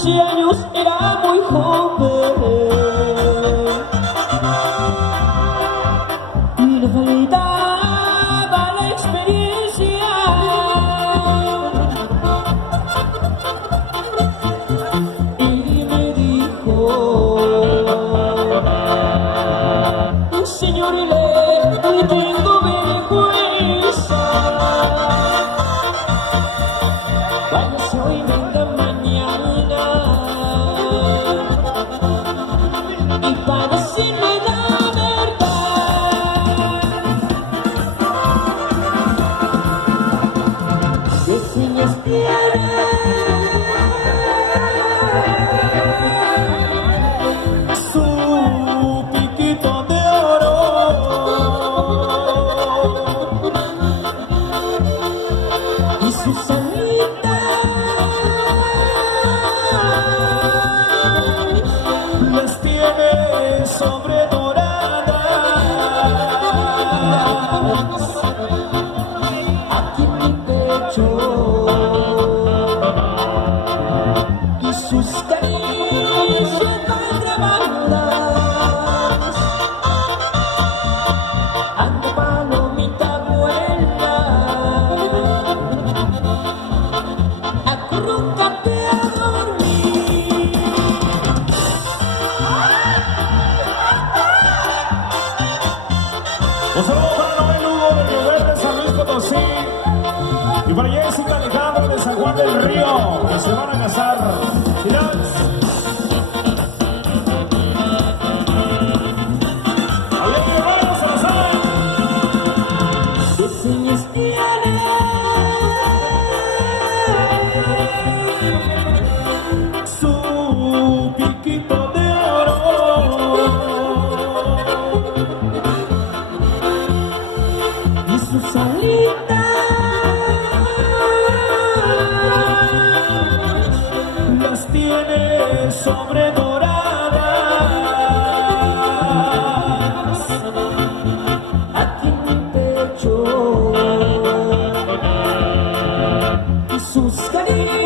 14 años era muy joven y le faltaba la experiencia. Y me dijo: señor, le tengo vergüenza. Váyase hoy, venga mañana, y para decirme la verdad, ¿qué señas tiene su piquito de oro y su salita? Las tiene sobredoradas aquí en mi pecho, y sus caricias van grabadas. Anda palomita buena, acurrúcate a dormir. Un saludo para Noel Lugo de Río Verde, San Luis Potosí, y para Jessica Alejandro de San Juan del Río, que se van a casar. Mirad. Alegre, vamos, se la saben. ¿Qué señas tiene Su piquito de oro y su salita? las tiene sobredoradas Aquí en mi pecho, y sus caricias